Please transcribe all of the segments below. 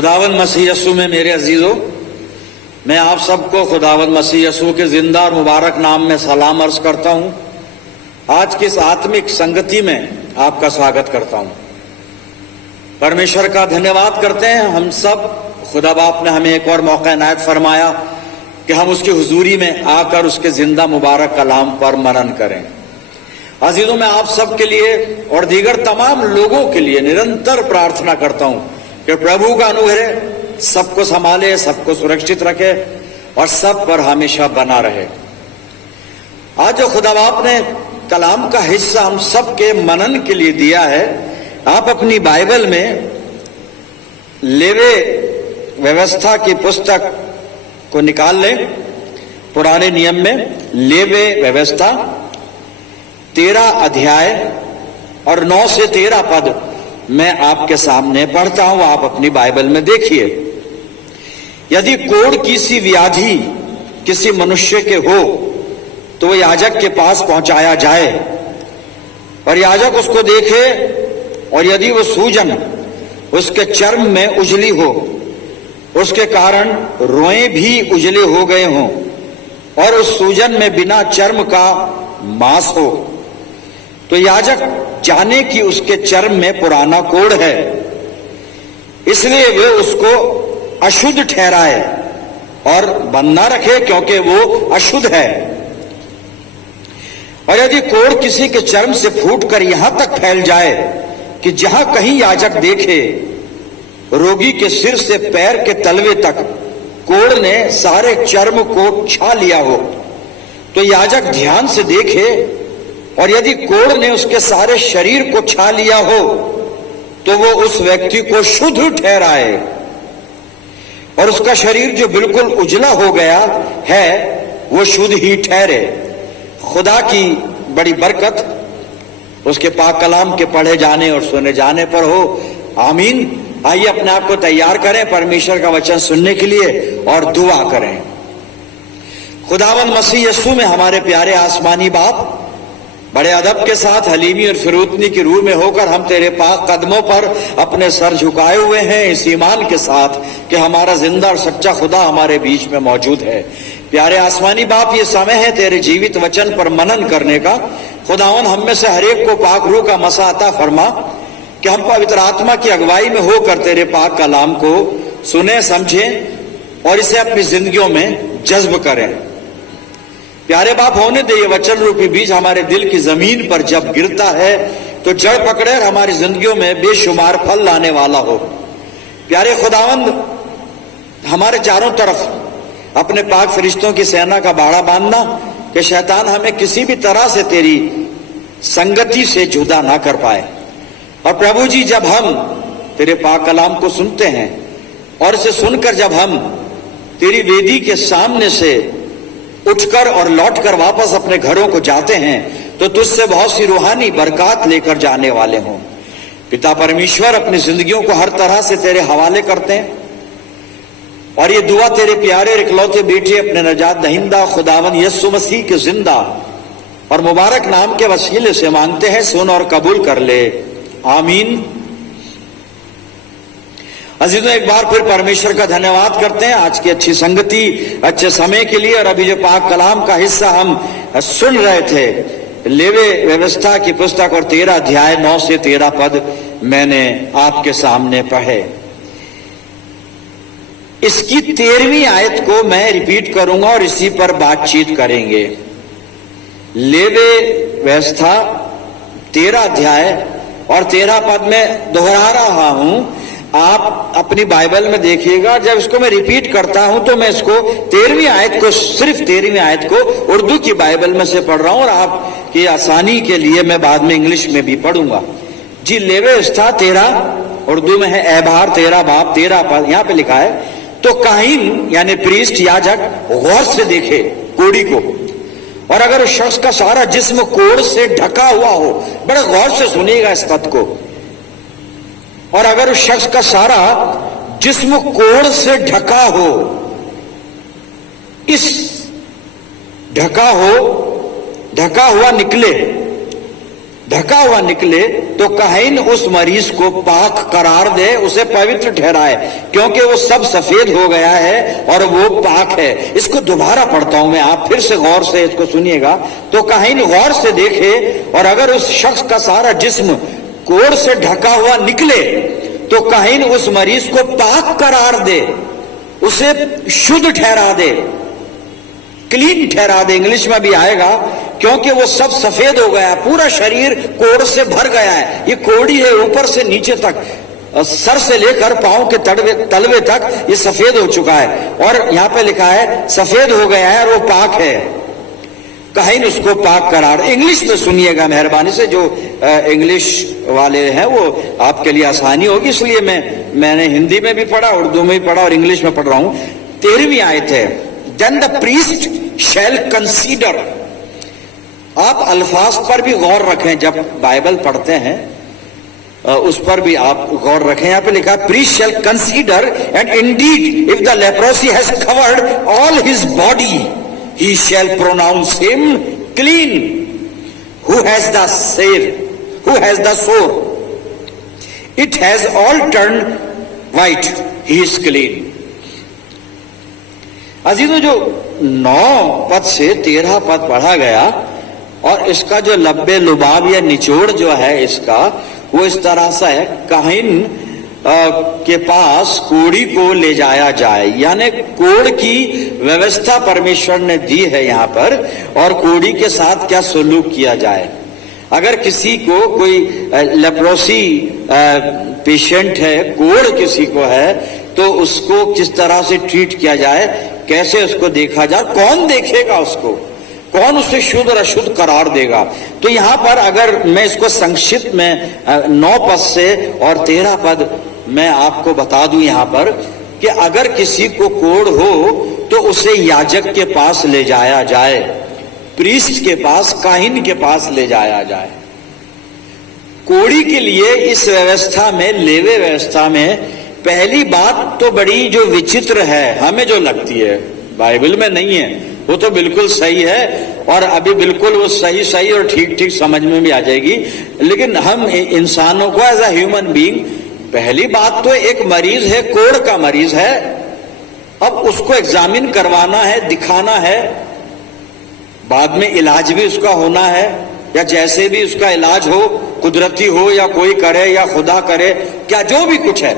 खुदावंद मसीह यस्सु में मेरे अजीजों, मैं आप सबको खुदावंद मसीह यस्सु के जिंदा और मुबारक नाम में सलाम अर्ज करता हूं। आज की इस आत्मिक संगति में आपका स्वागत करता हूं। परमेश्वर का धन्यवाद करते हैं। हम सब खुदा बाप ने हमें एक और मौका इनायत फरमाया कि हम उसकी हुजूरी में आकर उसके जिंदा मुबारक कलाम पर मनन करें। अजीजों, मैं आप सब के लिए और दीगर तमाम लोगों के लिए निरंतर प्रार्थना करता हूं कि प्रभु का अनुग्रह सबको संभाले, सबको सुरक्षित रखे और सब पर हमेशा बना रहे। आज जो खुदा बाप ने कलाम का हिस्सा हम सब के मनन के लिए दिया है, आप अपनी बाइबल में लेवे व्यवस्था की पुस्तक को निकाल लें। पुराने नियम में लेवे व्यवस्था 13 अध्याय और 9 से 13 पद मैं आपके सामने पढ़ता हूं, आप अपनी बाइबल में देखिए। यदि कोढ़ की सी व्याधि किसी मनुष्य के हो तो वह याजक के पास पहुंचाया जाए और याजक उसको देखे, और यदि वो सूजन उसके चर्म में उजली हो, उसके कारण रोएं भी उजले हो गए हों और उस सूजन में बिना चर्म का मांस हो, तो याजक जाने कि उसके चर्म में पुराना कोढ़ है, इसलिए वे उसको अशुद्ध ठहराए और बंद न रखे, क्योंकि वो अशुद्ध है। और यदि कोढ़ किसी के चर्म से फूटकर यहां तक फैल जाए कि जहां कहीं याजक देखे रोगी के सिर से पैर के तलवे तक कोढ़ ने सारे चर्म को छा लिया हो, तो याजक ध्यान से देखे, और यदि कोढ़ ने उसके सारे शरीर को छा लिया हो तो वो उस व्यक्ति को शुद्ध ठहराए, और उसका शरीर जो बिल्कुल उजला हो गया है वो शुद्ध ही ठहरे। खुदा की बड़ी बरकत उसके पाक कलाम के पढ़े जाने और सुने जाने पर हो। आमीन। आइए अपने आप को तैयार करें परमेश्वर का वचन सुनने के लिए और दुआ करें। खुदावंद मसीह यस्सु में हमारे प्यारे आसमानी बाप, बड़े अदब के साथ हलीमी और फिरूतनी की रूह में होकर हम तेरे पाक कदमों पर अपने सर झुकाए हुए हैं, इस ईमान के साथ कि हमारा जिंदा और सच्चा खुदा हमारे बीच में मौजूद है। प्यारे आसमानी बाप, ये समय है तेरे जीवित वचन पर मनन करने का। खुदावन हम में से हर एक को पाक रूह का मसा अता फरमा कि हम पवित्र आत्मा की अगुवाई में होकर तेरे पाक कलाम को सुने, समझें और इसे अपनी जिंदगियों में जज्ब करें। प्यारे बाप, होने दे ये वचन रूपी बीज हमारे दिल की जमीन पर जब गिरता है तो जड़ पकड़े और हमारी जिंदगियों में बेशुमार फल लाने वाला हो। प्यारे खुदावंद, हमारे चारों तरफ अपने पाक फरिश्तों की सेना का बाड़ा बांधना कि शैतान हमें किसी भी तरह से तेरी संगति से जुदा ना कर पाए। और प्रभु जी, जब हम तेरे पाक कलाम को सुनते हैं और इसे सुनकर जब हम तेरी वेदी के सामने से उठकर और लौटकर वापस अपने घरों को जाते हैं तो तुझसे बहुत सी रूहानी बरकत लेकर जाने वाले हों। पिता परमेश्वर, अपनी जिंदगियों को हर तरह से तेरे हवाले करते हैं और ये दुआ तेरे प्यारे इकलौते बेटे अपने नजात दहिंदा खुदावन यस्सु मसीह के जिंदा और मुबारक नाम के वसीले से मांगते हैं, सुन और कबूल कर ले। आमीन। अजीजों, एक बार फिर परमेश्वर का धन्यवाद करते हैं आज की अच्छी संगति, अच्छे समय के लिए। और अभी जो पाक कलाम का हिस्सा हम सुन रहे थे, लेवे व्यवस्था की पुस्तक और 13 अध्याय 9 से 13 पद मैंने आपके सामने पढ़े। इसकी 13वीं आयत को मैं रिपीट करूंगा और इसी पर बातचीत करेंगे। लेवे व्यवस्था 13 अध्याय और 13 पद में दोहरा रहा हूं, आप अपनी बाइबल में देखिएगा। जब इसको मैं रिपीट करता हूं तो मैं इसको 13वीं आयत को, सिर्फ 13वीं आयत को उर्दू की बाइबल में से पढ़ रहा हूं और आपकी आसानी के लिए मैं बाद में इंग्लिश में भी पढ़ूंगा। जी, लेवे व्यवस्था 13, उर्दू में है एबार 13 बाब 13 पद, यहां पे लिखा है, तो काहीन यानी प्रीस्ट याजक गौर से देखे कोढ़ी को, और अगर उस शख्स का सारा जिस्म कोढ़ से ढका हुआ हो, बड़े गौर से सुनिएगा इस पद को, और अगर उस शख्स का सारा जिस्म कोढ़ से ढका हो, ढका हुआ निकले, ढका हुआ निकले तो काहिन उस मरीज को पाक करार दे, उसे पवित्र ठहराए, क्योंकि वो सब सफेद हो गया है और वो पाक है। इसको दोबारा पढ़ता हूं मैं, आप फिर से गौर से इसको सुनिएगा। तो काहिन गौर से देखे और अगर उस शख्स का सारा जिस्म कोढ़ से ढका हुआ निकले तो काहिन उस मरीज को पाक करार दे, उसे शुद्ध ठहरा दे, क्लीन ठहरा दे, इंग्लिश में भी आएगा, क्योंकि वो सब सफेद हो गया, पूरा शरीर कोढ़ से भर गया है। ये कोढ़ी है ऊपर से नीचे तक, सर से लेकर पांव के तलवे तक ये सफेद हो चुका है। और यहां पे लिखा है सफेद हो गया है और वो पाक है, काहिन उसको पाक करार। इंग्लिश में सुनिएगा मेहरबानी से, जो इंग्लिश वाले हैं वो आपके लिए आसानी होगी, इसलिए मैंने हिंदी में भी पढ़ा, उर्दू में भी पढ़ा और इंग्लिश में पढ़ रहा हूं। 13वीं आयत है, then the priest shall consider. आप अल्फाज पर भी गौर रखें, जब बाइबल पढ़ते हैं उस पर भी आप गौर रखें। यहां पे लिखा priest shall consider and indeed if the leprosy has covered all his body he shall pronounce him clean who has the sore, it has all turned white, he is clean। अजीजों, जो 9 पद से 13 पद पढ़ा गया और इसका जो लब्बे लुबाब या निचोड़ जो है इसका, वो इस तरह से है, काहिन के पास कोढ़ी को ले जाया जाए, यानी कोढ़ की व्यवस्था परमेश्वर ने दी है यहां पर, और कोढ़ी के साथ क्या सलूक किया जाए। अगर किसी को कोई लेप्रोसी पेशेंट है, कोढ़ किसी को है, तो उसको किस तरह से ट्रीट किया जाए, कैसे उसको देखा जाए, कौन देखेगा उसको, कौन उसे शुद्ध और अशुद्ध करार देगा। तो यहां पर अगर मैं इसको संक्षिप्त में 9 पद से और 13 पद मैं आपको बता दूं यहां पर, कि अगर किसी को कोढ़ हो तो उसे याजक के पास ले जाया जाए, प्रीस्ट के पास, काहिन के पास ले जाया जाए। कोढ़ी के लिए इस व्यवस्था में, लेवे व्यवस्था में, पहली बात तो बड़ी जो विचित्र है, हमें जो लगती है, बाइबल में नहीं है, वो तो बिल्कुल सही है और अभी बिल्कुल वो सही और ठीक समझ में भी आ जाएगी, लेकिन हम इंसानों को एज अ ह्यूमन बीइंग, पहली बात तो एक मरीज है, कोढ़ का मरीज है, अब उसको एग्जामिन करवाना है, दिखाना है, बाद में इलाज भी उसका होना है, या जैसे भी उसका इलाज हो, कुदरती हो या कोई करे या खुदा करे, क्या जो भी कुछ है।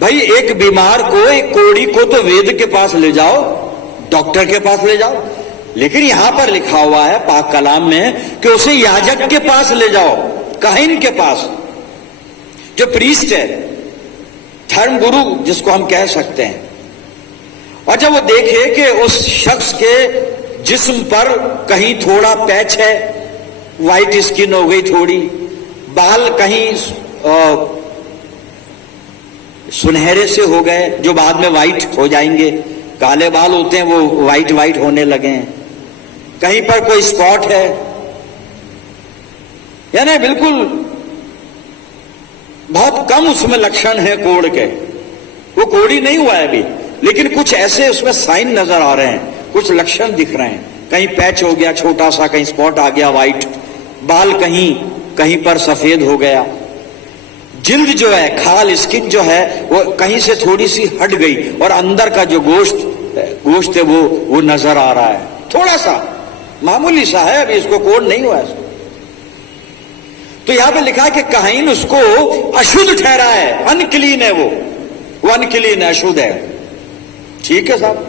भाई एक बीमार को, एक कोढ़ी को तो वेद के पास ले जाओ, डॉक्टर के पास ले जाओ, लेकिन यहां पर लिखा हुआ है पाक कलाम में कि उसे याजक के पास ले जाओ, काहिन के पास, जो प्रीस्ट है, धर्म गुरु जिसको हम कह सकते हैं। और जब वो देखे कि उस शख्स के जिस्म पर कहीं थोड़ा पैच है, वाइट स्किन हो गई थोड़ी, बाल कहीं सुनहरे से हो गए जो बाद में वाइट हो जाएंगे, काले बाल होते हैं वो वाइट होने लगे हैं, कहीं पर कोई स्पॉट है, यानी बिल्कुल बहुत कम उसमें लक्षण है कोढ़ के, वो कोढ़ी नहीं हुआ है अभी, लेकिन कुछ ऐसे उसमें साइन नजर आ रहे हैं, कुछ लक्षण दिख रहे हैं, कहीं पैच हो गया छोटा सा, कहीं स्पॉट आ गया वाइट, बाल कहीं पर सफेद हो गया, जिल्द जो है, खाल स्किन जो है वो कहीं से थोड़ी सी हट गई और अंदर का जो गोश्त है वो नजर आ रहा है, थोड़ा सा मामूली सा है, अभी इसको कोढ़ नहीं हुआ है। तो यहां पे लिखा है कि काहिन उसको अशुद्ध ठहरा है, अनक्लीन है, वो अनक्लीन है, अशुद्ध है। ठीक है साहब,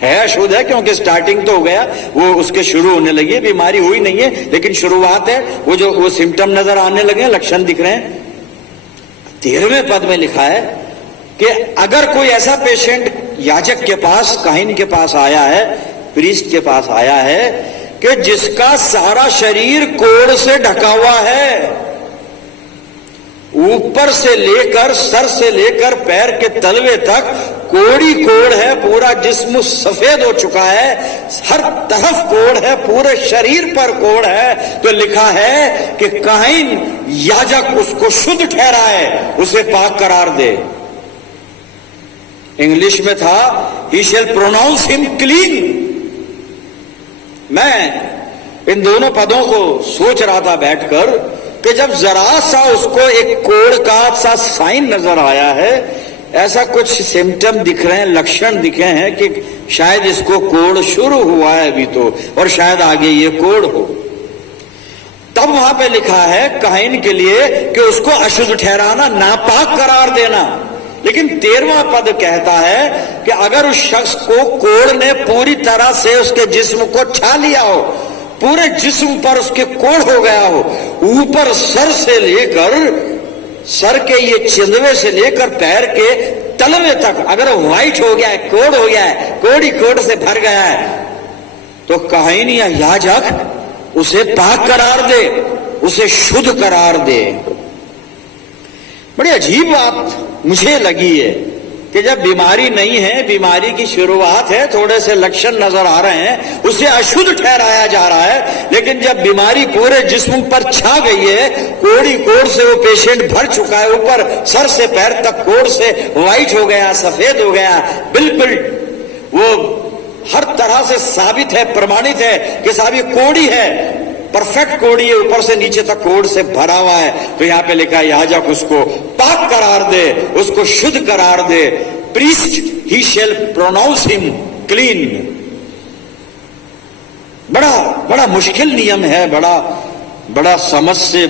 है अशुद्ध है, क्योंकि स्टार्टिंग तो हो गया, वो उसके शुरू होने लगी है, बीमारी हुई नहीं है लेकिन शुरुआत है, वो सिम्टम नजर आने लगे हैं, लक्षण दिख रहे हैं। 13वें पद में लिखा है कि अगर कोई ऐसा पेशेंट याजक के पास, काहिन के पास आया है, प्रीस्ट के पास आया है, कि जिसका सारा शरीर कोढ़ से ढका हुआ है, ऊपर से लेकर, सर से लेकर पैर के तलवे तक कोढ़ी कोढ़ है, पूरा जिस्म सफेद हो चुका है, हर तरफ कोढ़ है, पूरे शरीर पर कोढ़ है, तो लिखा है कि काहिन याजक उसको शुद्ध ठहराए, उसे पाक करार दे। इंग्लिश में था he shall pronounce him clean। मैं इन दोनों पदों को सोच रहा था बैठकर कि जब जरा सा उसको एक कोड़ का सा साइन नजर आया है, ऐसा कुछ सिम्टम दिख रहे हैं, लक्षण दिखे हैं कि शायद इसको कोड़ शुरू हुआ है अभी तो, और शायद आगे ये कोड़ हो। तब वहां पे लिखा है काहीन के लिए कि उसको अशुद्ध ठहराना, नापाक करार देना। लेकिन 13वां पद कहता है कि अगर उस शख्स को कोड़ ने पूरी तरह से उसके जिस्म को छा लिया हो, पूरे जिस्म पर उसके कोड़ हो गया हो, ऊपर सर से लेकर, सर के ये चिंदवे से लेकर पैर के तलवे तक अगर व्हाइट हो गया है, कोड़ हो गया है, कोड़ी कोड़ से भर गया है, तो काहीन या याजक उसे पाक करार दे, उसे शुद्ध करार दे। बड़ी अजीब बात मुझे लगी है कि जब बीमारी नहीं है, बीमारी की शुरुआत है, थोड़े से लक्षण नजर आ रहे हैं, उसे अशुद्ध ठहराया जा रहा है। लेकिन जब बीमारी पूरे जिस्म पर छा गई है, कोड़ी कोड़ से वो पेशेंट भर चुका है, ऊपर सर से पैर तक कोड़ से व्हाइट हो गया, सफेद हो गया, बिल्कुल वो हर तरह से साबित है, प्रमाणित है कि साहब ये कोड़ी है, परफेक्ट कोड़ी है, ऊपर से नीचे तक कोड़ से भरा हुआ है। तो यहां पे लिखा है याजक उसको पाक करार दे, उसको शुद्ध करार दे। प्रीस्ट ही शेल प्रोनाउंस हिम क्लीन। बड़ा बड़ा मुश्किल नियम है, बड़ा समझ से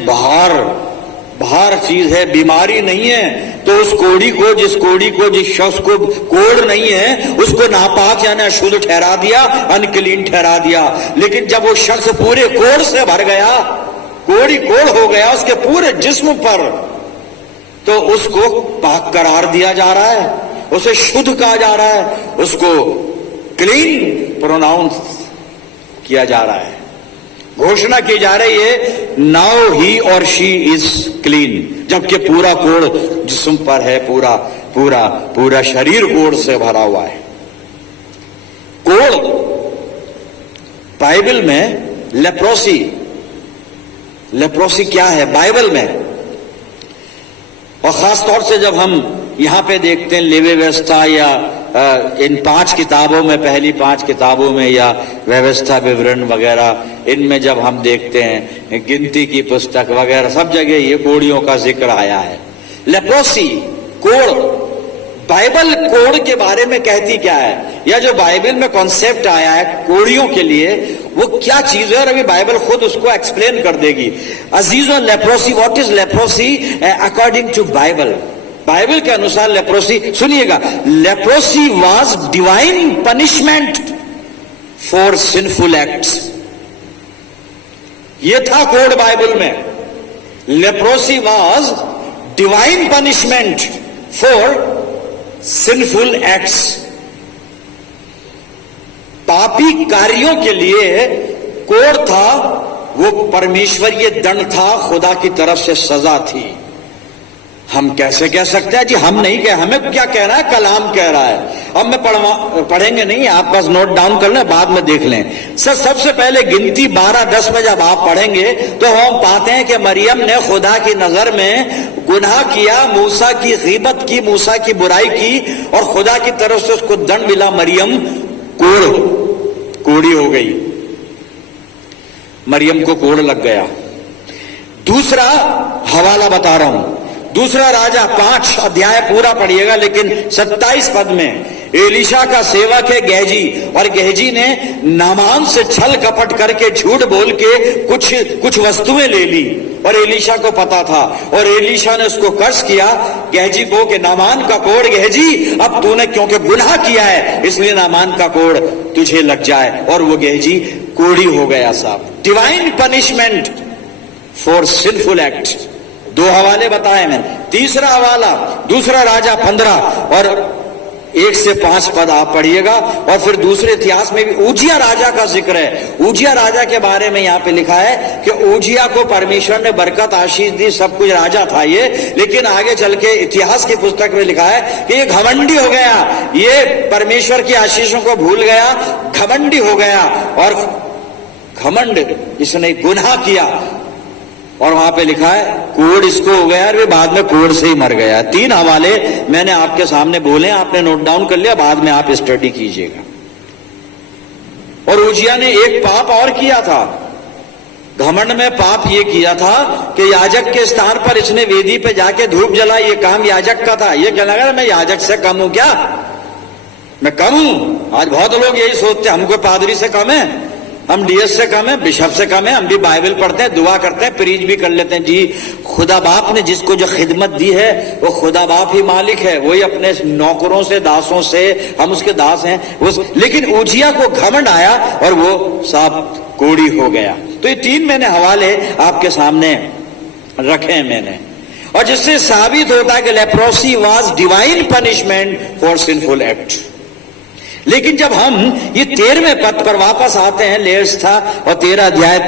बाहर चीज है। बीमारी नहीं है तो उस कोड़ी को, जिस शख्स को कोड़ नहीं है, उसको नापाक यानी अशुद्ध ठहरा दिया, अनक्लीन ठहरा दिया। लेकिन जब वो शख्स पूरे कोड़ से भर गया, कोड़ी कोड़ हो गया उसके पूरे जिस्म पर, तो उसको पाक करार दिया जा रहा है, उसे शुद्ध कहा जा रहा है, उसको क्लीन प्रोनाउंस किया जा रहा है। घोषणा की जा रही है नाउ ही और शी इज क्लीन, जबकि पूरा कोड़ जिस्म पर है, पूरा शरीर कोड़ से भरा हुआ है। कोड़ बाइबल में लेप्रोसी क्या है बाइबल में, और खास तौर से जब हम यहां पे देखते हैं लेवी व्यवस्था या इन 5 किताबों में, पहली 5 किताबों में, या व्यवस्था विवरण वगैरह, इनमें जब हम देखते हैं गिनती की पुस्तक वगैरह, सब जगह ये कोड़ियों का जिक्र आया है। लेप्रोसी, कोड़, बाइबल कोड़ के बारे में कहती क्या है, या जो बाइबल में कॉन्सेप्ट आया है कोड़ियों के लिए, वो क्या चीज है, और अभी बाइबल खुद उसको एक्सप्लेन कर देगी। अजीजों, leprosy, what is leprosy according to Bible? Bible के अनुसार लेप्रोसी, सुनिएगा, leprosy was divine punishment for sinful acts. ये था कोड बाइबल में, leprosy was divine punishment for sinful acts. पापी कार्यों के लिए कोड था, वो परमेश्वरीय दंड था, खुदा की तरफ से सजा थी। हम कैसे कह सकते हैं जी, हम नहीं कह, हमें क्या कह रहा है, कलाम कह रहा है। अब मैं पढ़ेंगे नहीं, आप बस नोट डाउन कर लें, बाद में देख लें। सबसे पहले गिनती 12:10 में जब आप पढ़ेंगे तो हम पाते हैं कि मरियम ने खुदा की नजर में गुनाह किया, मूसा की गीबत की, मूसा की बुराई की, और खुदा की तरफ से उसको दंड मिला। मरियम कोड़ी हो गई, मरियम को कोड़ लग गया। दूसरा हवाला बता रहा हूं, दूसरा राजा 5 अध्याय पूरा पढ़िएगा, लेकिन 27 पद में एलीशा का सेवक है गेहजी, और गेहजी ने नामान से छल कपट करके, झूठ बोल के कुछ वस्तुएं ले ली, और एलीशा को पता था, और एलीशा ने उसको कर्ज किया गेहजी को कि नामान का कोड़ गेहजी, अब तूने क्योंकि गुनाह किया है इसलिए नामान का कोड़ तुझे लग जाए, और वो गेहजी कोड़ी हो गया। साहब, divine punishment for sinful act. 2 हवाले बताए मैंने। तीसरा हवाला दूसरा राजा 15 और 1 से 5 पद आप पढ़िएगा, और फिर दूसरे इतिहास में भी उजिया राजा का जिक्र है। उजिया राजा के बारे में यहाँ पे लिखा है कि उजिया को परमेश्वर ने बरकत आशीष दी, सब कुछ राजा था ये, लेकिन आगे चल के इतिहास की पुस्तक में लिखा है कि ये घमंडी हो गया, ये परमेश्वर की आशीषों को भूल गया, घमंडी हो गया, और घमंड इसने गुनाह किया, और वहां पे लिखा है कोड़ इसको हो गया, और बाद में कोड़ से ही मर गया। 3 हवाले मैंने आपके सामने बोले, आपने नोट डाउन कर लिया, बाद में आप स्टडी कीजिएगा। और उजिया ने एक पाप और किया था, घमंड में पाप ये किया था कि याजक के स्थान पर इसने वेदी पे जाके धूप जलाई, ये काम याजक का था। ये कहने लगा मैं याजक से कम हूं क्या, मैं कम हूं। आज बहुत लोग यही सोचते हैं हमको पादरी से कम है, हम डीएस से कम है, बिशप से कम है। हम भी बाइबल पढ़ते हैं, दुआ करते हैं, प्रीच भी कर लेते हैं। जी खुदा बाप ने जिसको जो खिदमत दी है वो खुदा बाप ही मालिक है, वही अपने नौकरों से दासों से, हम उसके दास हैं उस। लेकिन ऊजिया को घमंड आया और वो साहब कोड़ी हो गया। तो ये 3 मैंने हवाले आपके सामने रखे हैं मैंने, और जिससे साबित होता है कि leprosy was divine punishment for sinful act. लेकिन जब हम ये 13वें पद पर वापस आते हैं, लेस था और 13 अध्याय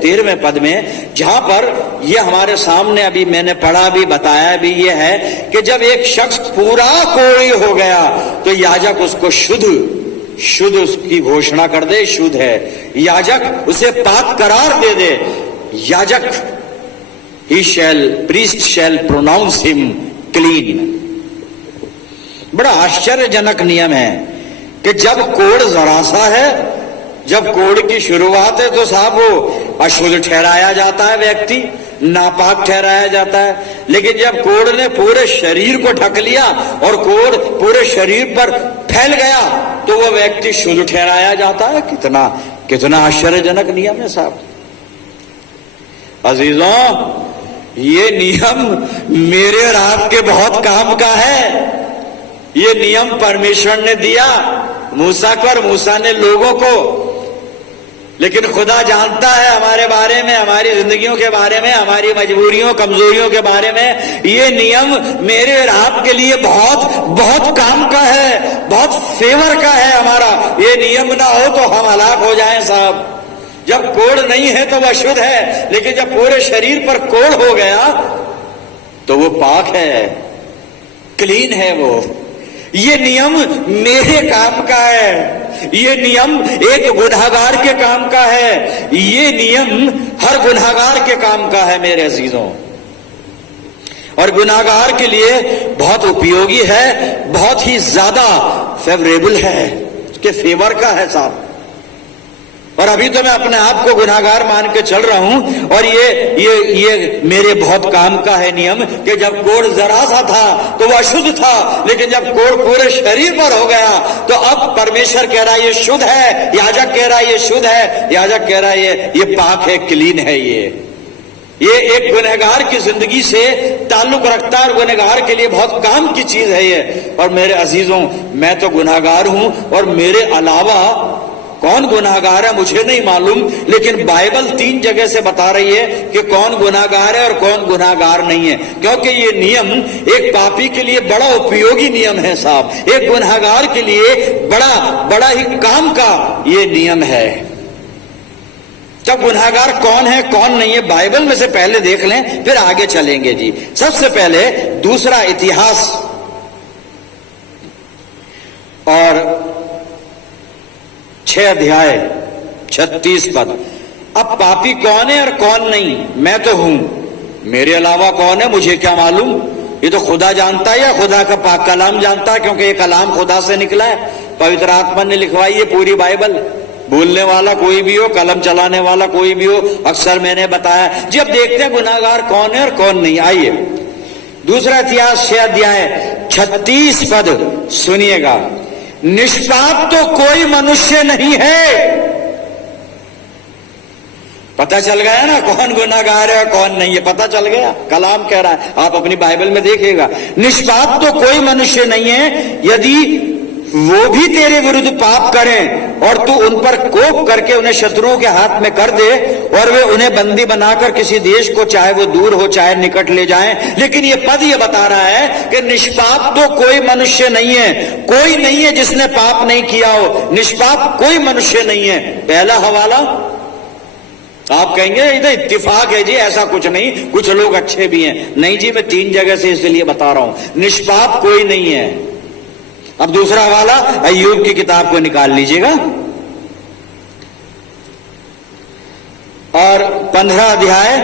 13वें पद में, जहां पर ये हमारे सामने अभी मैंने पढ़ा भी बताया भी ये है कि जब एक शख्स पूरा कोड़ी हो गया तो याजक उसको शुद्ध उसकी घोषणा कर दे, शुद्ध है। याजक उसे पाक करार दे दे। याजक प्रीस्ट शैल प्रोनाउंस हिम क्लीन। बड़ा आश्चर्यजनक नियम है कि जब कोढ़ जरा सा है, जब कोढ़ की शुरुआत है तो साहब वो अशुद्ध ठहराया जाता है, व्यक्ति नापाक ठहराया जाता है। लेकिन जब कोढ़ ने पूरे शरीर को ढक लिया और कोढ़ पूरे शरीर पर फैल गया तो वो व्यक्ति शुद्ध ठहराया जाता है। कितना आश्चर्यजनक नियम है साहब। अजीजों, ये नियम मेरे और आपके बहुत काम का है। ये नियम परमेश्वर ने दिया मूसा को और मूसा ने लोगों को। लेकिन खुदा जानता है हमारे बारे में, हमारी जिंदगियों के बारे में, हमारी मजबूरियों कमजोरियों के बारे में। ये नियम मेरे और आपके लिए बहुत बहुत काम का है, बहुत फेवर का है हमारा। ये नियम ना हो तो हम हलाक हो जाएं साहब। जब कोढ़ नहीं है तो वह शुद्ध है, लेकिन जब पूरे शरीर पर कोढ़ हो गया तो वो पाक है, क्लीन है वो। ये नियम मेरे काम का है, ये नियम एक गुनहगार के काम का है, ये नियम हर गुनहगार के काम का है मेरे अजीजों। और गुनहगार के लिए बहुत उपयोगी है, बहुत ही ज्यादा फेवरेबल है, उसके फेवर का है साहब। और अभी तो मैं अपने आप को गुनहगार मान के चल रहा हूं, और ये मेरे बहुत काम का है नियम कि जब कोढ़ जरा सा था तो वह अशुद्ध था, लेकिन जब कोढ़ पूरे शरीर पर हो गया तो अब परमेश्वर कह रहा है ये शुद्ध है, याजक कह रहा है ये शुद्ध है, याजक कह रहा है ये पाक है, क्लीन है। ये एक गुनहगार की जिंदगी से ताल्लुक रखता है और गुनहगार के लिए बहुत काम की चीज है ये। और मेरे अजीजों, मैं तो गुनहगार हूं और मेरे अलावा कौन गुनाहगार है मुझे नहीं मालूम, लेकिन बाइबल 3 जगह से बता रही है कि कौन गुनाहगार है और कौन गुनाहगार नहीं है। क्योंकि ये नियम एक पापी के लिए बड़ा उपयोगी नियम है साहब, एक गुनाहगार के लिए बड़ा ही काम का ये नियम है। तब गुनाहगार कौन है कौन नहीं है बाइबल में से पहले देख लें, फिर आगे चलेंगे जी। सबसे पहले दूसरा इतिहास और 6 अध्याय 36 पद। अब पापी कौन है और कौन नहीं? मैं तो हूं, मेरे अलावा कौन है मुझे क्या मालूम? ये तो खुदा जानता है या खुदा का पाक कलाम जानता है, क्योंकि ये कलाम खुदा से निकला है, पवित्र आत्मा ने लिखवाई है पूरी बाइबल। बोलने वाला कोई भी हो, कलम चलाने वाला कोई भी हो, अक्सर मैंने बताया। जब देखते हैं गुनाहगार कौन है और कौन नहीं, आइए दूसरा इतिहास 6 अध्याय 36 पद सुनिएगा। निष्पाप तो कोई मनुष्य नहीं है। पता चल गया ना कौन गुनाहगार है और कौन नहीं है, पता चल गया, कलाम कह रहा है, आप अपनी बाइबल में देखिएगा। निष्पाप तो कोई मनुष्य नहीं है, यदि वो भी तेरे विरुद्ध पाप करें और तू उन पर कोप करके उन्हें शत्रुओं के हाथ में कर दे और वे उन्हें बंदी बनाकर किसी देश को, चाहे वो दूर हो चाहे निकट, ले जाएं। लेकिन ये पद ये बता रहा है कि निष्पाप तो कोई मनुष्य नहीं है, कोई नहीं है जिसने पाप नहीं किया हो, निष्पाप कोई मनुष्य नहीं है। पहला हवाला, आप कहेंगे इधर इत्तिफाक है जी, ऐसा कुछ नहीं, कुछ लोग अच्छे भी हैं। नहीं जी, मैं 3 जगह से इसलिए बता रहा हूं, निष्पाप कोई नहीं है। अब दूसरा हवाला अय्यूब की किताब को निकाल लीजिएगा और 15 अध्याय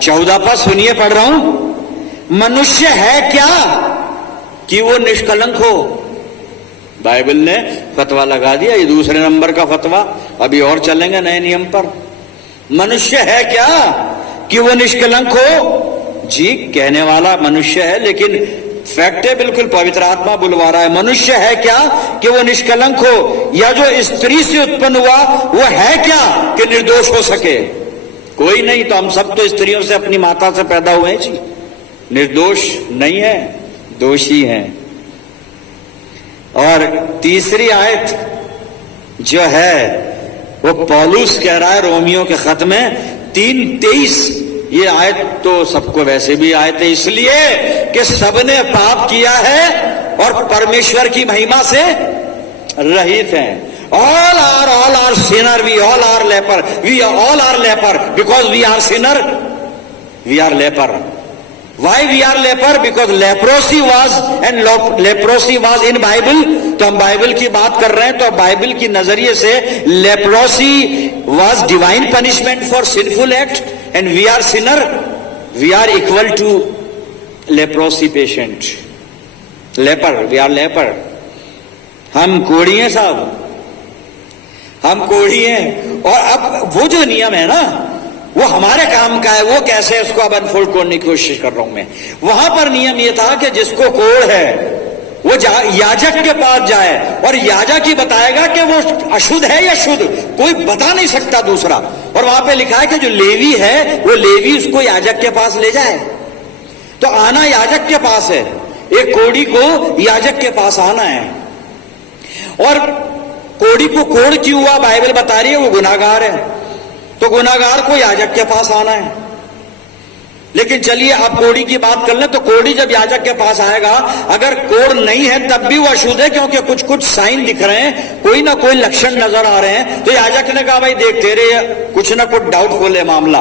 14 पद सुनिए, पढ़ रहा हूं। मनुष्य है क्या कि वो निष्कलंक हो? बाइबल ने फतवा लगा दिया, ये दूसरे नंबर का फतवा। अभी और चलेंगे नए नियम पर। मनुष्य है क्या कि वो निष्कलंक हो? जी, कहने वाला मनुष्य है, लेकिन फैक्ट है बिल्कुल पवित्र आत्मा बुलवा रहा है। मनुष्य है क्या कि वो निष्कलंक हो? या जो स्त्री से उत्पन्न हुआ वो है क्या कि निर्दोष हो सके? कोई नहीं। तो हम सब तो स्त्रियों से, अपनी माता से पैदा हुए हैं जी, निर्दोष नहीं है, दोषी हैं। और तीसरी आयत जो है वो पौलुस कह रहा है रोमियो के खत में 3:23, ये आयत तो सबको वैसे भी आयत है, इसलिए कि सबने पाप किया है और परमेश्वर की महिमा से रहित हैं। All are sinner, we all are leper, we all are leper because we are sinner, we are leper. Why we are leper? Because leprosy was and leprosy was in Bible. तो हम बाइबल की बात कर रहे हैं, तो Bible की नजरिए से leprosy was divine punishment for sinful act and we are sinner, we are equal to leprosy patient, leper, we are leper. हम कोढ़ी हैं साहब, हम कोढ़ी हैं। और अब वो जो नियम है ना, वो हमारे काम का है, वो कैसे उसको अब अनफोल्ड करने की कोशिश कर रहा हूं मैं। वहां पर नियम ये था कि जिसको कोढ़ है वो याजक के पास जाए और याजक ही बताएगा कि वो अशुद्ध है या शुद्ध, कोई बता नहीं सकता दूसरा। और वहां पे लिखा है कि जो लेवी है वो लेवी उसको याजक के पास ले जाए। तो आना याजक के पास है, एक कोढ़ी को याजक के पास आना है। और कोढ़ी को कोढ़ क्यों हुआ? बाइबल बता रही है वो गुनाहगार है, तो गुनाहगार को याजक के पास आना है। लेकिन चलिए अब कोढ़ी की बात कर लें, तो कोढ़ी जब याजक के पास आएगा, अगर कोढ़ नहीं है तब भी वो अशुद्ध है, क्योंकि कुछ कुछ साइन दिख रहे हैं, कोई ना कोई लक्षण नजर आ रहे हैं। तो याजक ने कहा भाई देख तेरे कुछ ना कुछ डाउटफुल है मामला,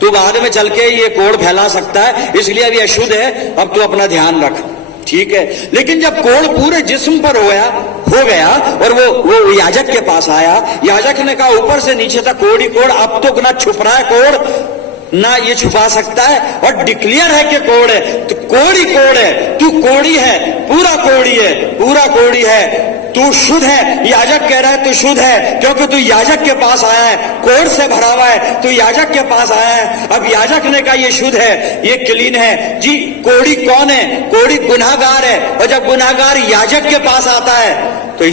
तू बाद में चल के ये कोढ़ फैला सकता है, इसलिए अभी अशुद्ध है, अब तू अपना ध्यान रख, ठीक है। लेकिन जब कोढ़ पूरे जिस्म पर हो गया और वो याजक के पास आया, याजक ने कहा ऊपर से नीचे तक कोढ़ ही कोढ़, अब तो ना छुप रहा है कोढ़ ना ये छुपा सकता है, और डिक्लेयर है कि कोढ़ है, तो कोढ़ ही कोढ़ है, तू कोढ़ी है, पूरा कोढ़ी है, पूरा कोढ़ी है, तू शुद्ध है। याजक कह रहा है तू शुद्ध है, क्योंकि तू याजक के पास आया है, कोढ़ से भरा हुआ है, तू याजक के पास आया है। अब याजक ने कहा ये शुद्ध है, ये क्लीन है जी। कोढ़ी कौन है? कोढ़ी गुनाहगार है। और जब गुनाहगार याजक के पास आता है तो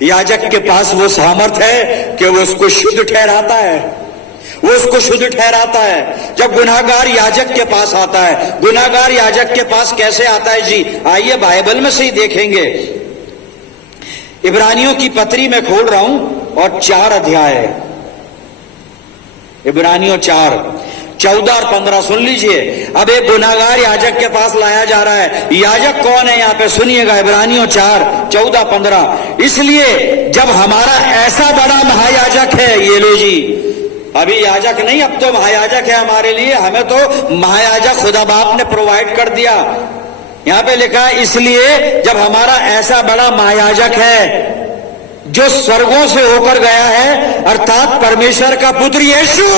याजक के पास वो सामर्थ है कि वो उसको शुद्ध ठहराता है, वो उसको शुद्ध ठहराता है। जब गुनाहगार याजक के पास आता है, गुनाहगार याजक के पास कैसे आता है जी? आइए बाइबल में से ही देखेंगे। इब्रानियों की पत्री में खोल रहा हूं और 4 अध्याय है, इब्रानियों 4:14 और 15 सुन लीजिए। अब एक गुनाहगार याजक के पास लाया जा रहा है। याजक कौन है यहाँ पे? सुनिएगा, इब्रानियों 4:14-15। इसलिए जब हमारा ऐसा बड़ा महायाजक है, ये लो जी, अभी याजक नहीं, अब तो महायाजक है हमारे लिए, हमें तो महायाजक खुदा बाप ने प्रोवाइड कर दिया। यहां पे लिखा है इसलिए जब हमारा ऐसा बड़ा महायाजक है जो स्वर्गों से होकर गया है, अर्थात परमेश्वर का पुत्र यीशु,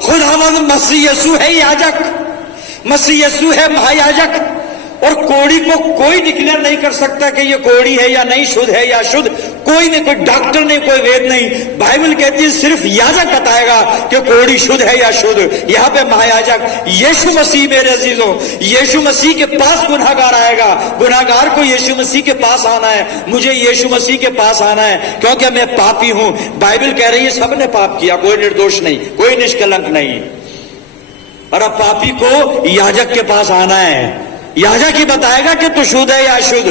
खुदावंद मसीह यीशु है याजक, मसीह यीशु है महायाजक। और कोढ़ी को कोई डिक्लेयर नहीं कर सकता कि ये कोढ़ी है या नहीं, शुद्ध है या शुद्ध, कोई नहीं, कोई डॉक्टर नहीं, कोई वेद नहीं। बाइबल कहती है सिर्फ याजक बताएगा कि कोढ़ी शुद्ध है या शुद्ध। यहाँ पे महायाजक यीशु मसीह, मेरे अजीजों, यीशु मसीह के पास गुनाहगार आएगा। गुनाहगार को यीशु मसीह के पास आना है, मुझे यीशु मसीह के पास आना है, क्योंकि मैं पापी हूं। बाइबल कह रही है सबने पाप किया, कोई निर्दोष नहीं, कोई निष्कलंक नहीं। और अब पापी को याजक के पास आना है, याजक ही बताएगा कि तू शुद्ध है या अशुद्ध,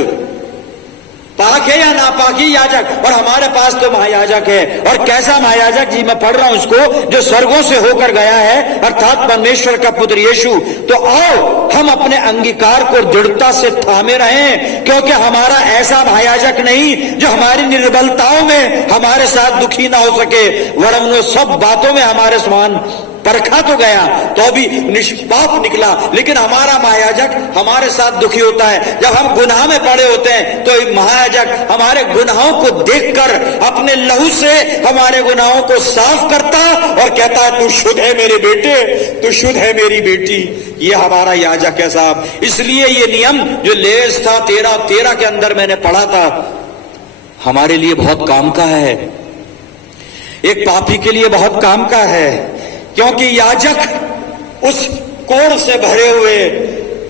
पाक है या नापाक, याजक। और हमारे पास तो महायाजक है। और कैसा महायाजक जी? मैं पढ़ रहा हूं उसको, जो स्वर्गों से होकर गया है, अर्थात परमेश्वर का पुत्र यीशु। तो आओ हम अपने अंगीकार को दृढ़ता से थामे रहें, क्योंकि हमारा ऐसा महायाजक नहीं जो हमारी निर्बलताओं में हमारे साथ दुखी ना हो सके, वरन वो सब बातों में हमारे समान परखा तो गया तो भी निष्पाप निकला। लेकिन हमारा महायाजक हमारे साथ दुखी होता है। जब हम गुनाह में पड़े होते हैं तो महायाजक हमारे गुनाहों को देखकर अपने लहू से हमारे गुनाहों को साफ करता और कहता है तू शुद्ध है मेरे बेटे, तू शुद्ध है मेरी बेटी। ये हमारा याजक है साहब। इसलिए ये नियम जो लेस था 13 के अंदर मैंने पढ़ा था, हमारे लिए बहुत काम का है। एक पापी के लिए बहुत काम का है, क्योंकि याजक उस कोढ़ से भरे हुए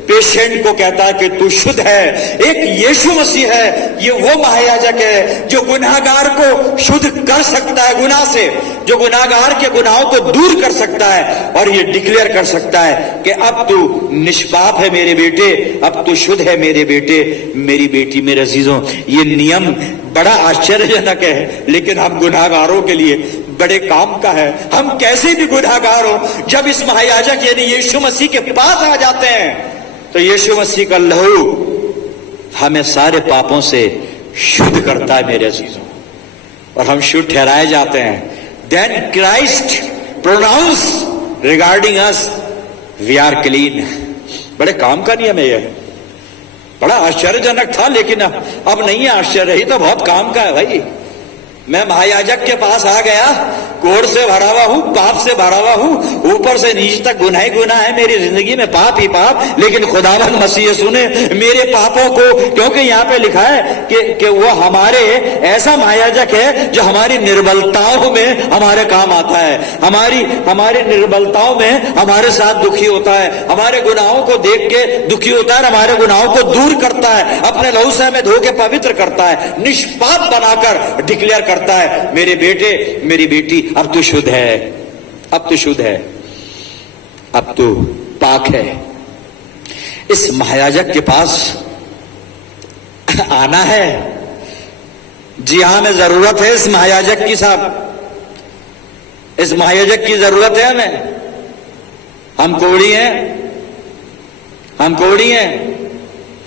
पेशेंट को कहता है कि तू शुद्ध है। एक यीशु मसीह है, ये वो महायाजक है जो गुनाहगार को शुद्ध कर सकता है गुनाह से, जो गुनाहगार के गुनाहों को दूर कर सकता है और ये डिक्लेयर कर सकता है कि अब तू निष्पाप है मेरे बेटे, अब तू शुद्ध है मेरे बेटे, मेरी बेटी। मेरे अजीजों, ये नियम बड़ा आश्चर्यजनक है, लेकिन हम गुनाहगारों के लिए बड़े काम का है। हम कैसे भी गुनाहगार हो, जब इस महायाजक यानी यीशु मसीह के पास आ जाते हैं तो यीशु मसीह का लहू हमें सारे पापों से शुद्ध करता है मेरे अजीजों, और हम शुद्ध ठहराए जाते हैं। Then Christ pronounce regarding us we are clean. बड़े काम का नियम है ये, बड़ा आश्चर्यजनक था, लेकिन अब नहीं है आश्चर्य, ही तो बहुत काम का है भाई। मैं महायाजक के पास आ गया, कोढ़ से भरा हुआ हूं, पाप से भरा हुआ हूं, ऊपर से नीचे तक गुनाह ही गुनाह है मेरी जिंदगी में, पाप ही पाप। लेकिन खुदावन मसीह यीशु ने मेरे पापों को, क्योंकि यहाँ पे लिखा है कि वो हमारे ऐसा महायाजक है जो हमारी निर्बलताओं में हमारे काम आता है, हमारी निर्बलताओं में हमारे साथ दुखी होता है, हमारे गुनाहों को देख के दुखी होता है, हमारे गुनाहों को दूर करता है, अपने लहू से हमें धो के पवित्र करता है, निष्पाप बनाकर डिक्लेयर करता है, मेरे बेटे मेरी बेटी अब तू शुद्ध है, अब तू शुद्ध है, अब तू पाक है। इस महायाजक के पास आना है। जी हां, हमें जरूरत है इस महायाजक की साहब, इस महायाजक की जरूरत है हमें। हम कोढ़ी हैं, हम कोढ़ी हैं,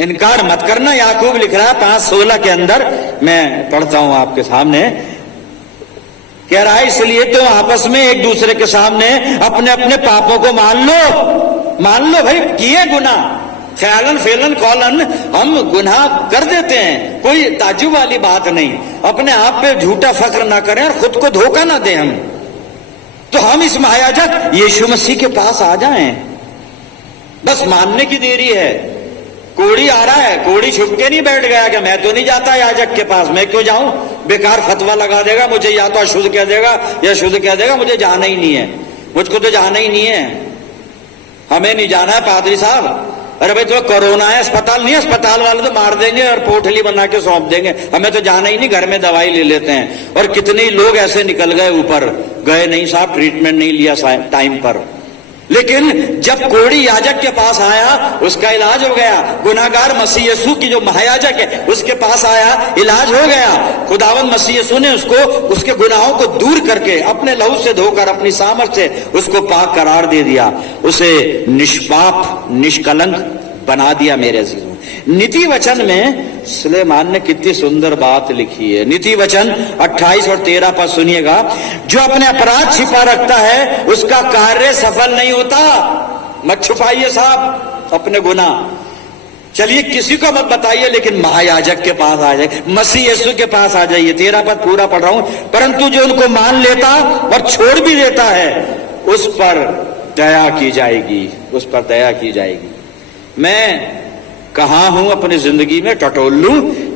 इनकार मत करना। याकूब लिख रहा है 5:16 के अंदर, मैं पढ़ता हूं आपके सामने, कह रहा है इसलिए तो आपस में एक दूसरे के सामने अपने अपने पापों को मान लो भाई, किए गुनाह, ख्यालन फेलन कौलन हम गुनाह कर देते हैं, कोई ताज्जुब वाली बात नहीं। अपने आप पे झूठा फख्र ना करें और खुद को धोखा ना दें। हम तो हम इस महायाजक यीशु मसीह के पास आ जाएं, बस मानने की देरी है। कोढ़ी आ रहा है, कोढ़ी छुप के नहीं बैठ गया कि मैं तो नहीं जाता याजक के पास, मैं क्यों जाऊं, बेकार फतवा लगा देगा मुझे, या तो अशुद्ध कह देगा या शुद्ध कह देगा, मुझे जाना ही नहीं है, मुझको तो जाना ही नहीं है, हमें नहीं जाना है पादरी साहब। अरे भाई तो कोरोना है, अस्पताल नहीं है, अस्पताल वाले तो मार देंगे और पोटली बना के सौंप देंगे, हमें तो जाना ही नहीं, घर में दवाई ले लेते हैं। और कितने लोग ऐसे निकल गए ऊपर, गए नहीं साहब, ट्रीटमेंट नहीं लिया टाइम पर। लेकिन जब कोढ़ी याजक के पास आया, उसका इलाज हो गया। गुनाहगार मसीह यीशु की जो महायाजक है उसके पास आया, इलाज हो गया। खुदावन मसीह यीशु ने उसको उसके गुनाहों को दूर करके अपने लहू से धोकर अपनी सामर्थ से उसको पाक करार दे दिया, उसे निष्पाप निष्कलंक बना दिया। मेरे अजीजों, नीति वचन में सुलेमान ने कितनी सुंदर बात लिखी है। नीति वचन 28 और 13 पर सुनिएगा, जो अपने अपराध छिपा रखता है उसका कार्य सफल नहीं होता। मत छुपाइए साहब अपने गुनाह, चलिए किसी को मत बताइए, लेकिन महायाजक के पास आ जाए, मसीह यीशु के पास आ जाइए। 13 पद पूरा पढ़ रहा हूं, परंतु जो उनको मान लेता और छोड़ भी देता है उस पर दया की जाएगी, उस पर दया की जाएगी। मैं कहां हूं अपनी जिंदगी में टटोलू,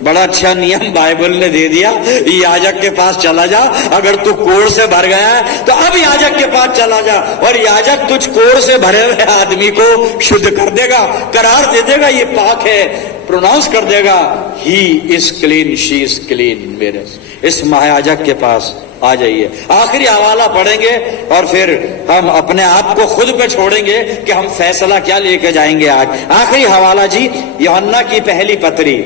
बड़ा अच्छा नियम बाइबल ने दे दिया, याजक के पास चला जा। अगर तू कोढ़ से भर गया है तो अब याजक के पास चला जा, और याजक तुझ कोढ़ से भरे हुए आदमी को शुद्ध कर देगा, करार दे देगा, ये पाक है, प्रोनाउंस कर देगा, he is clean, she is clean. मेरे इस महायाजक के पास आ जाइए। आखिरी हवाला पढ़ेंगे और फिर हम अपने आप को खुद पे छोड़ेंगे कि हम फैसला क्या लेके जाएंगे आज। आखिरी हवाला जी, यूहन्ना की पहली पत्री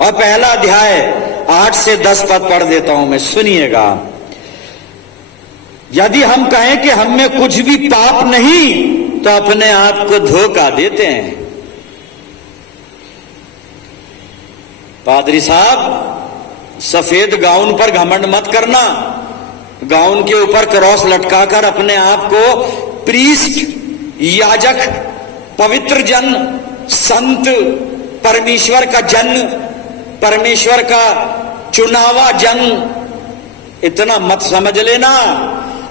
और पहला अध्याय 8 से 10 पद पढ़ देता हूं मैं, सुनिएगा। यदि हम कहें कि हम में कुछ भी पाप नहीं तो अपने आप को धोखा देते हैं। पादरी साहब, सफेद गाउन पर घमंड मत करना, गाउन के ऊपर क्रॉस लटकाकर अपने आप को प्रीस्ट, याजक, पवित्र जन, संत, परमेश्वर का जन, परमेश्वर का चुनावा जन, इतना मत समझ लेना।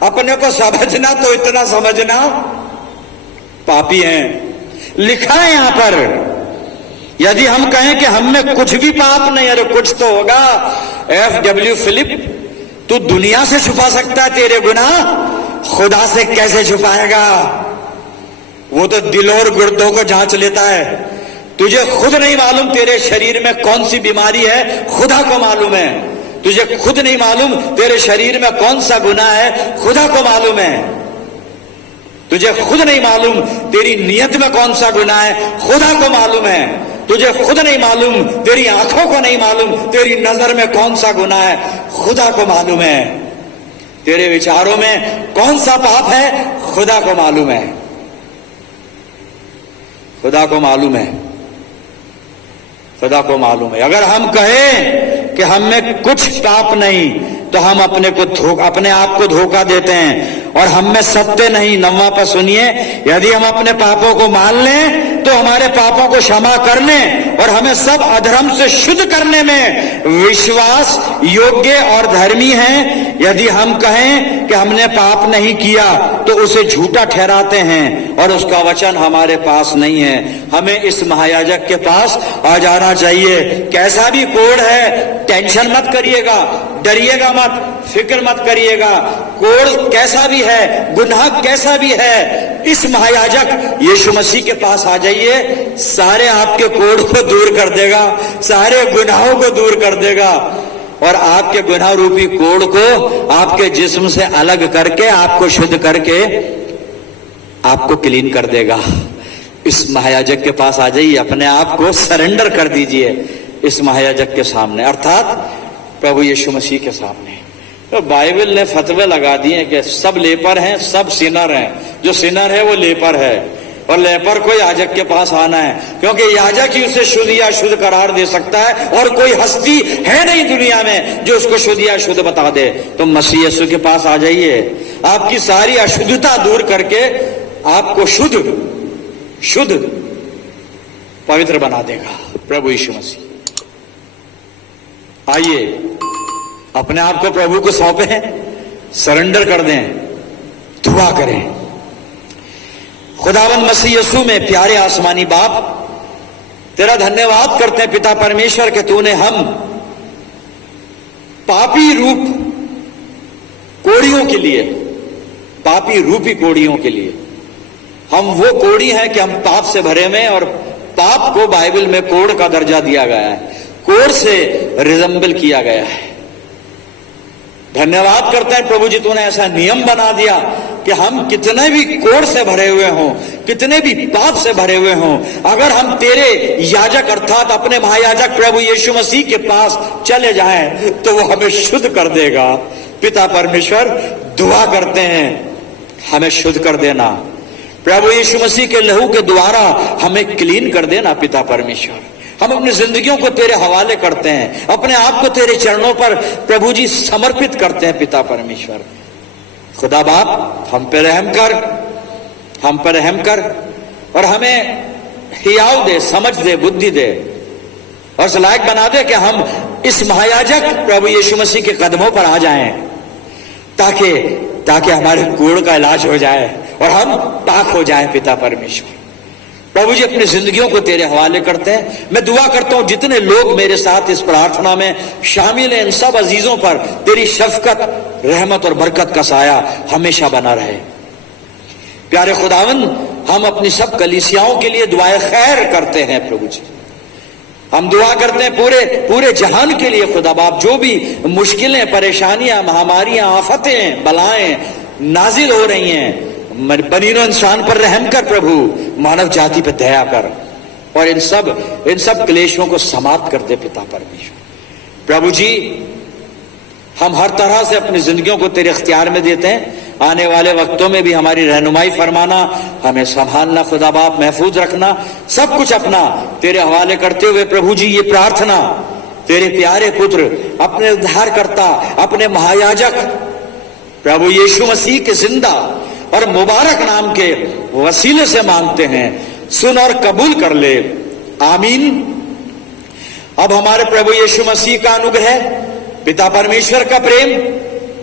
अपने को समझना तो इतना समझना पापी हैं। लिखा है यहां पर, यदि हम कहें कि हम में कुछ भी पाप नहीं, अरे कुछ तो होगा। F.W. फिलिप तू दुनिया से छुपा सकता है तेरे गुनाह, खुदा से कैसे छुपाएगा? वो तो दिल और गुर्दों को जांच लेता है। तुझे खुद नहीं मालूम तेरे शरीर में कौन सी बीमारी है, खुदा को मालूम है। तुझे खुद नहीं मालूम तेरे शरीर में कौन सा गुनाह है, खुदा को मालूम है। तुझे खुद नहीं मालूम तेरी नियत में कौन सा गुनाह है, खुदा को मालूम है। तुझे खुद नहीं मालूम, तेरी आंखों को नहीं मालूम तेरी नजर में कौन सा गुनाह है, खुदा को मालूम है। तेरे विचारों में कौन सा पाप है, खुदा को मालूम है। खुदा को मालूम है, खुदा को मालूम है। अगर हम कहें कि हम में कुछ पाप नहीं, तो हम अपने आप को धोखा देते हैं और हम में सत्य नहीं। 9वां पद सुनिए, यदि हम अपने पापों को मान लें तो हमारे पापों को क्षमा करने और हमें सब अधर्म से शुद्ध करने में विश्वास योग्य और धर्मी हैं। यदि हम कहें कि हमने पाप नहीं किया तो उसे झूठा ठहराते हैं और उसका वचन हमारे पास नहीं है। हमें इस महायाजक के पास आ जाना चाहिए। कैसा भी कोढ़ है, टेंशन मत करिएगा, डरिएगा मत, फिक्र मत करिएगा। कोढ़ कैसा भी है, गुनाह कैसा भी है, इस महायाजक यीशु मसीह के पास आ जाइए, सारे आपके कोढ़ को दूर कर देगा, सारे गुनाहों को दूर कर देगा और आपके गुनाह रूपी कोढ़ को आपके जिस्म से अलग करके, आपको शुद्ध करके आपको क्लीन कर देगा। इस महायाजक के पास आ जाइए, अपने आप को सरेंडर कर दीजिए इस महायाजक के सामने, अर्थात प्रभु यीशु मसीह के सामने। तो बाइबल ने फतवे लगा दिए कि सब लेपर हैं, सब सिनर हैं। जो सिनर है वो लेपर है और लेपर को याजक के पास आना है, क्योंकि याजक ही उसे शुद्ध या शुद्ध करार दे सकता है और कोई हस्ती है नहीं दुनिया में जो उसको शुद्ध या शुद्ध बता दे। तो मसीह यीशु के पास आ जाइए, आपकी सारी अशुद्धता दूर करके आपको शुद्ध पवित्र बना देगा प्रभु यीशु मसीह। आइए अपने आप को प्रभु को सौंपें, सरेंडर कर दें, दुआ करें। खुदावंद मसीह यीशु में प्यारे आसमानी बाप, तेरा धन्यवाद करते हैं पिता परमेश्वर कि तूने हम पापी रूप कोड़ियों के लिए, पापी रूपी कोड़ियों के लिए, हम वो कोड़ी हैं कि हम पाप से भरे में, और पाप को बाइबल में कोड़ का दर्जा दिया गया है, कोड़ से रिजम्बल किया गया है। धन्यवाद करते हैं प्रभु जी, तूने ऐसा नियम बना दिया कि हम कितने भी कोड़ से भरे हुए हों, कितने भी पाप से भरे हुए हों, अगर हम तेरे याजक अर्थात अपने महायाजक प्रभु यीशु मसीह के पास चले जाएं तो वो हमें शुद्ध कर देगा। पिता परमेश्वर, दुआ करते हैं हमें शुद्ध कर देना, प्रभु यीशु मसीह के लहू के द्वारा हमें क्लीन कर देना। पिता परमेश्वर, हम अपनी जिंदगियों को तेरे हवाले करते हैं, अपने आप को तेरे चरणों पर प्रभु जी समर्पित करते हैं। पिता परमेश्वर, खुदा बाप, हम पे रहम कर, हम पर रहम कर और हमें हियाव दे, समझ दे, बुद्धि दे और इस लायक बना दे कि हम इस महायाजक प्रभु यीशु मसीह के कदमों पर आ जाएं, ताकि हमारे कोढ़ का इलाज हो जाए और हम पाक हो जाएं। पिता परमेश्वर, प्रभु जी अपनी जिंदगियों को तेरे हवाले करते हैं। मैं दुआ करता हूं जितने लोग मेरे साथ इस प्रार्थना में शामिल हैं, इन सब अजीजों पर तेरी शफकत, रहमत और बरकत का साया हमेशा बना रहे। प्यारे खुदावन, हम अपनी सब कलीसियाओं के लिए दुआए खैर करते हैं। प्रभु जी, हम दुआ करते हैं पूरे जहान के लिए। खुदा बाप, जो भी मुश्किलें, परेशानियां, महामारियां, आफतें, बलाएं नाजिल हो रही हैं, बनीनो इंसान पर रहम कर प्रभु, मानव जाति पर दया कर और इन सब क्लेशों को समाप्त कर दे। पिता परमेश्वर, प्रभु जी, हम हर तरह से अपनी जिंदगियों को तेरे इख्तियार में देते हैं। आने वाले वक्तों में भी हमारी रहनुमाई फरमाना, हमें संभालना, खुदा बाप महफूज रखना, सब कुछ अपना तेरे हवाले करते हुए प्रभु जी ये प्रार्थना तेरे प्यारे पुत्र, अपने उद्धारकर्ता, अपने महायाजक प्रभु यीशु मसीह के जिंदा और मुबारक नाम के वसीले से मांगते हैं। सुन और कबूल कर ले, आमीन। अब हमारे प्रभु यीशु मसीह का अनुग्रह, पिता परमेश्वर का प्रेम,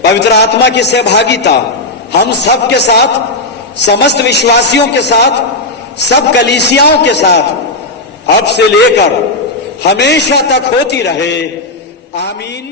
पवित्र आत्मा की सहभागिता हम सब के साथ, समस्त विश्वासियों के साथ, सब कलीसियाओं के साथ अब से लेकर हमेशा तक होती रहे, आमीन।